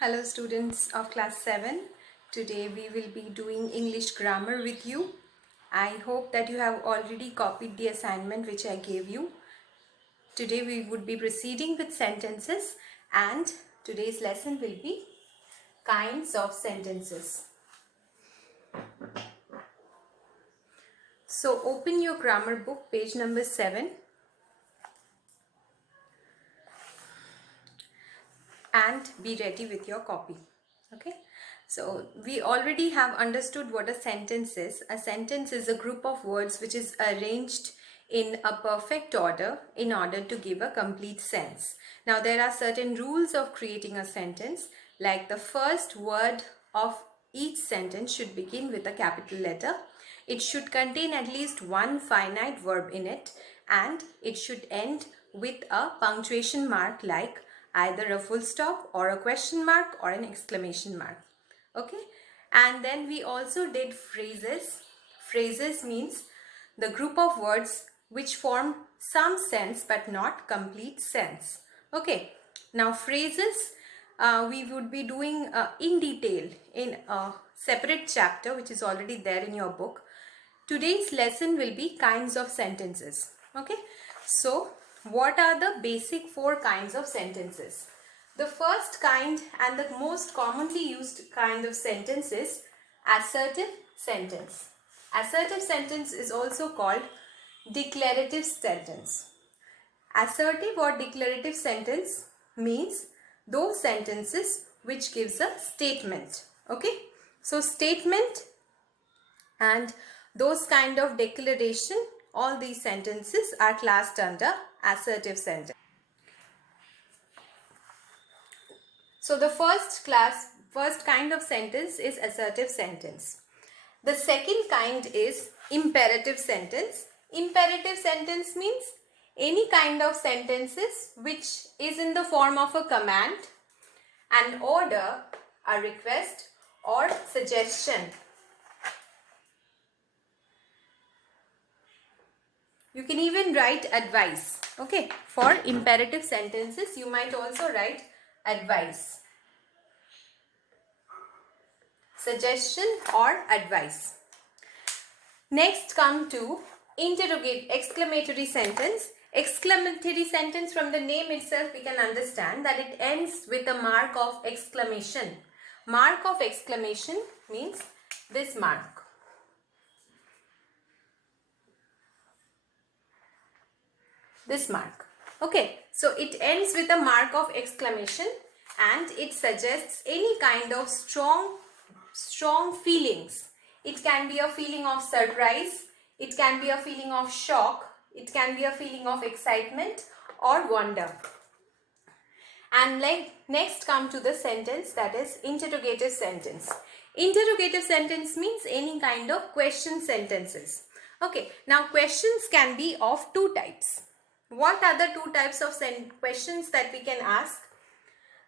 Hello students of class 7. Today we will be doing English grammar with you. I hope that you have already copied the assignment which I gave you. Today we would be proceeding with sentences and today's lesson will be kinds of sentences. So open your grammar book, page number 7. And be ready with your copy. Okay, so we already have understood what a sentence is. A sentence is a group of words which is arranged in a perfect order in order to give a complete sense. Now there are certain rules of creating a sentence, like the first word of each sentence should begin with a capital letter. It should contain at least one finite verb in it, and it should end with a punctuation mark, like either a full stop or a question mark or an exclamation mark. Okay, and then we also did phrases. Phrases means the group of words which form some sense but not complete sense. Okay, now phrases we would be doing in detail in a separate chapter which is already there in your book. Today's lesson will be kinds of sentences. Okay, so what are the basic 4 kinds of sentences? The first kind and the most commonly used kind of sentence is assertive sentence. Assertive sentence is also called declarative sentence. Assertive or declarative sentence means those sentences which gives a statement. Okay, so statement and those kind of declaration, all these sentences are classed under assertive sentence. So the first kind of sentence is assertive sentence. The second kind is imperative sentence. Imperative sentence means any kind of sentences which is in the form of a command, an order, a request or suggestion. You can even write advice. Okay, for imperative sentences you might also write advice, suggestion or advice. Next come to interrogate, exclamatory sentence. Exclamatory sentence, from the name itself we can understand that it ends with a mark of exclamation. Mark of exclamation means this mark. This mark. Okay, so it ends with a mark of exclamation and it suggests any kind of strong feelings. It can be a feeling of surprise, it can be a feeling of shock, it can be a feeling of excitement or wonder. And next come to the sentence, that is interrogative sentence. Interrogative sentence means any kind of question sentences. Okay, now questions can be of 2 types. What are the 2 types of questions that we can ask?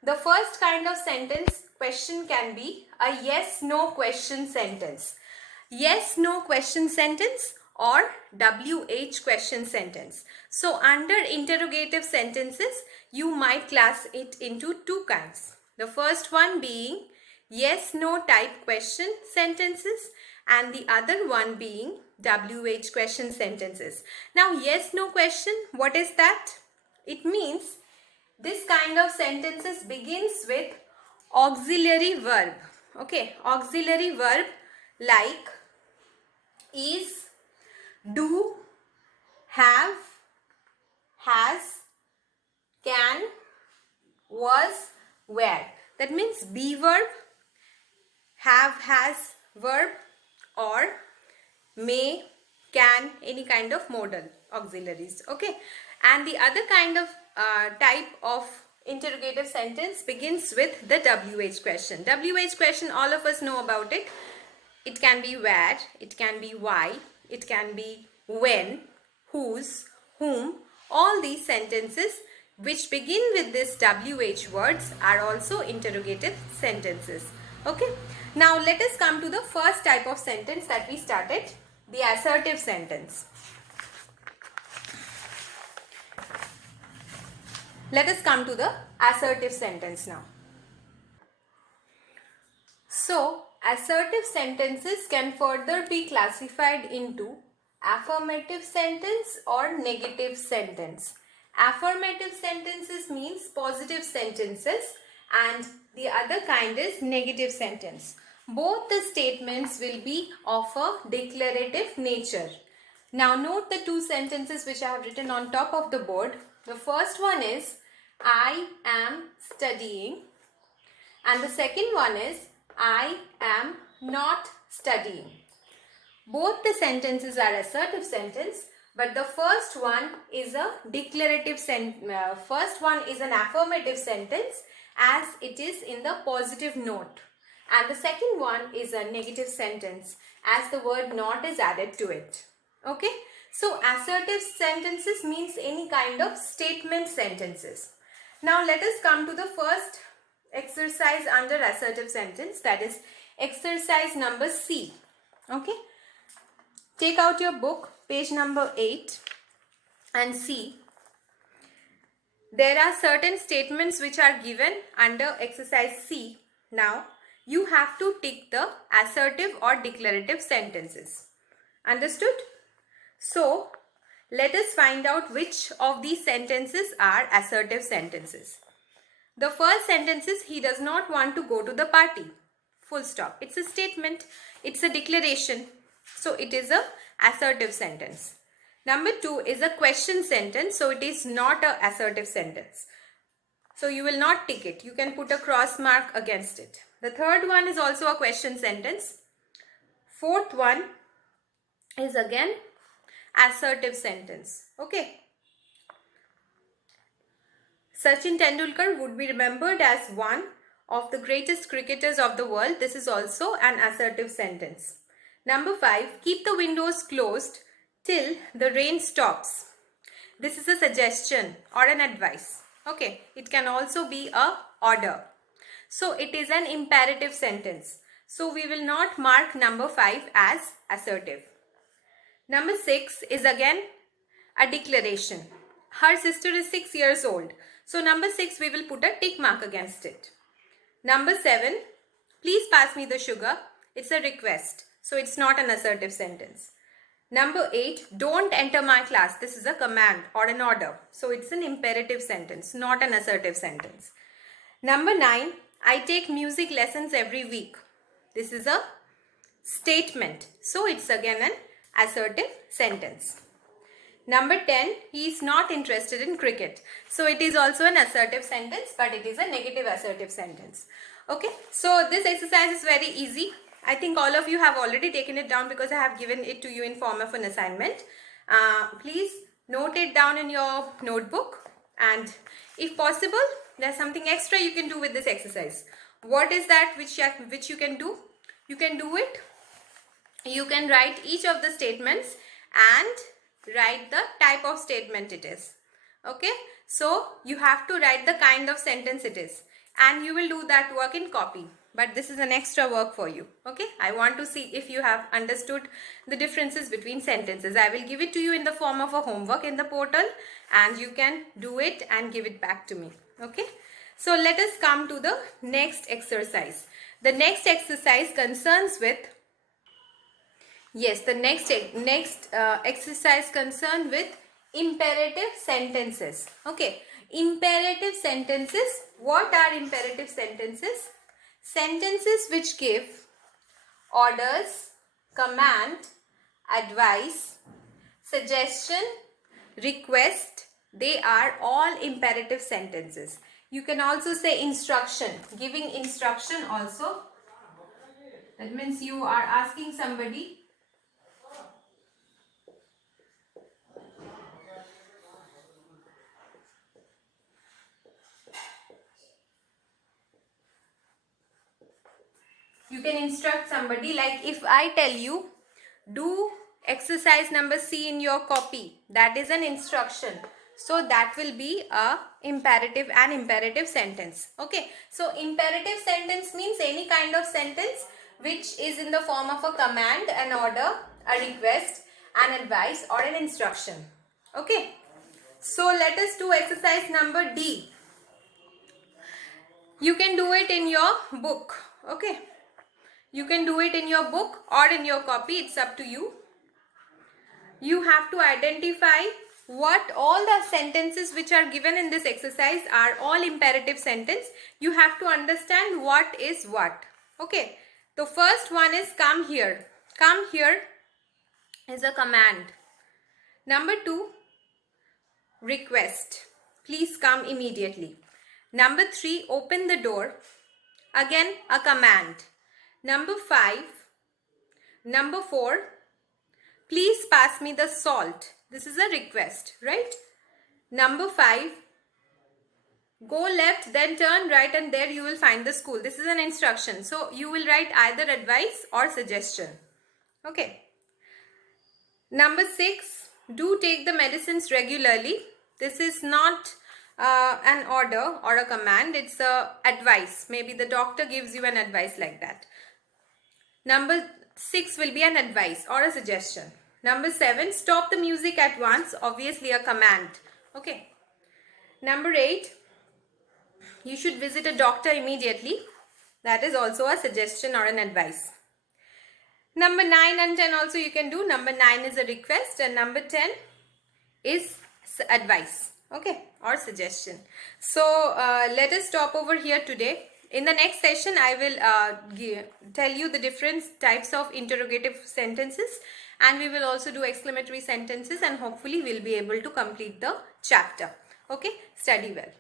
The first kind of sentence question can be a yes-no question sentence. Yes-no question sentence or WH question sentence. So under interrogative sentences, you might class it into 2 kinds. The first one being yes-no type question sentences and the other one being WH question sentences. Now yes-no question, what is that? It means this kind of sentences begins with auxiliary verb. Okay, auxiliary verb like is, do, have, has, can, was, were. That means be verb, have, has verb or may, can, any kind of modal auxiliaries. Okay, and the other kind of type of interrogative sentence begins with the WH question. WH question, all of us know about it. It can be where, it can be why, it can be when, whose, whom. All these sentences which begin with this WH words are also interrogative sentences. Okay, now let us come to the first type of sentence that we started, the assertive sentence. Let us come to the assertive sentence now. So, assertive sentences can further be classified into affirmative sentence or negative sentence. Affirmative sentences means positive sentences and the other kind is negative sentence. Both the statements will be of a declarative nature. Now note the two sentences which I have written on top of the board. The first one is I am studying and the second one is I am not studying. Both the sentences are assertive sentence, but the first one is a declarative first one is an affirmative sentence as it is in the positive note, and the second one is a negative sentence as the word not is added to it. Okay, so assertive sentences means any kind of statement sentences. Now let us come to the first exercise under assertive sentence, that is exercise number C. Okay, take out your book, page number 8, and see. There are certain statements which are given under exercise C. Now you have to tick the assertive or declarative sentences. Understood? So let us find out which of these sentences are assertive sentences. The first sentence is he does not want to go to the party. Full stop. It's a statement. It's a declaration. So it is a assertive sentence. Number 2 is a question sentence. So it is not a assertive sentence. So you will not tick it. You can put a cross mark against it. The third one is also a question sentence. Fourth one is again assertive sentence. Okay. Sachin Tendulkar would be remembered as one of the greatest cricketers of the world. This is also an assertive sentence. Number 5, keep the windows closed till the rain stops. This is a suggestion or an advice. Okay, it can also be a order. So it is an imperative sentence. So we will not mark number 5 as assertive. Number 6 is again a declaration. Her sister is 6 years old. So number 6 we will put a tick mark against it. Number 7, please pass me the sugar. It's a request. So it's not an assertive sentence. Number 8, don't enter my class. This is a command or an order. So it's an imperative sentence, not an assertive sentence. Number 9, I take music lessons every week. This is a statement. So it's again an assertive sentence. Number 10, he is not interested in cricket. So it is also an assertive sentence, but it is a negative assertive sentence. Okay, so this exercise is very easy. I think all of you have already taken it down because I have given it to you in form of an assignment. Please note it down in your notebook, and if possible, there's something extra you can do with this exercise. What is that which you can do? You can do it. You can write each of the statements and write the type of statement it is. Okay, so you have to write the kind of sentence it is, and you will do that work in copy, but this is an extra work for you. Okay, I want to see if you have understood the differences between sentences. I will give it to you in the form of a homework in the portal, and you can do it and give it back to me. Okay, so let us come to the next exercise. The next exercise concerns with the next exercise concerned with imperative sentences. Okay, imperative sentences. What are imperative sentences? Sentences which give orders, command, advice, suggestion, request. They are all imperative sentences. You can also say instruction, giving instruction also. That means you are asking somebody . You can instruct somebody, like if I tell you, do exercise number C in your copy. That is an instruction. So that will be an imperative sentence. Okay. So imperative sentence means any kind of sentence which is in the form of a command, an order, a request, an advice, or an instruction. Okay. So let us do exercise number D. You can do it in your book. Okay. You can do it in your book or in your copy. It's up to you. You have to identify what all the sentences which are given in this exercise are all imperative sentence. You have to understand what is what. Okay. The first one is come here. Come here is a command. Number 2, request. Please come immediately. Number 3, open the door. Again, a command. Number 5. Number 4, please pass me the salt. This is a request, right? Number 5, go left, then turn right, and there you will find the school. This is an instruction. So you will write either advice or suggestion. Okay. Number 6, do take the medicines regularly. This is not an order or a command. It's a advice. Maybe the doctor gives you an advice like that. Number 6 will be an advice or a suggestion. Number 7, stop the music at once. Obviously a command. Okay. Number 8, you should visit a doctor immediately. That is also a suggestion or an advice. Number 9 and 10 also you can do. Number 9 is a request and number 10 is advice. Okay, or suggestion. So let us stop over here today. In the next session, I will tell you the different types of interrogative sentences, and we will also do exclamatory sentences, and hopefully we'll be able to complete the chapter. Okay, study well.